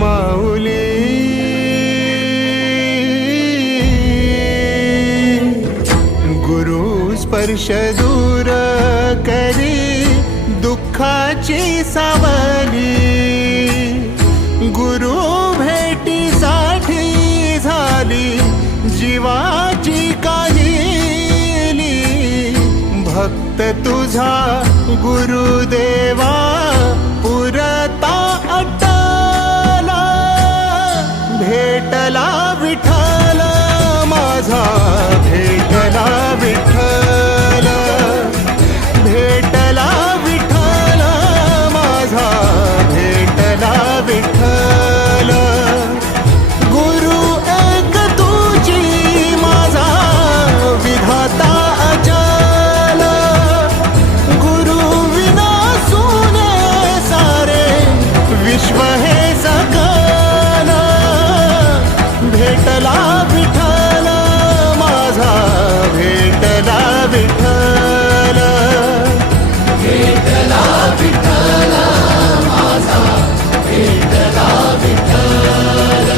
माऊली गुरु स्पर्श दूर करी दुःखाची सावली, गुरु भेटीसाठी झाली जीवाची काहिली। भक्त तुझा गुरुदेवा पुरता अटला, भेटला विठ्ठल माझा, भेटला विठ्ठल, भेटला विठ्ठल माझा, भेटला विठ्ठल। गुरु एक तुझी माझा विधाता अचल, गुरु विना सुने सारे विश्व हे सकल। भेटला विठ्ठल माझा, भेटला विठ्ठल, भेटला विठ्ठल माझा, भेटला विठ्ठल।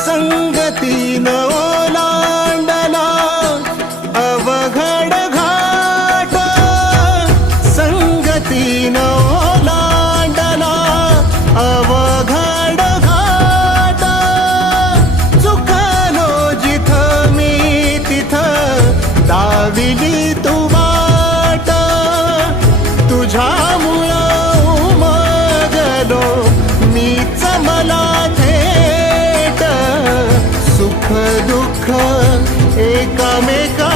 संगतीन ओलांडला अवघड घाट, संगतीन ओलांडला अवघड घाट। चुकलो जिथं मी तिथं दाविली तू वाट, तुझ्यामुळं उमगलो मीच मला थेट। सुख दुःख एकामेका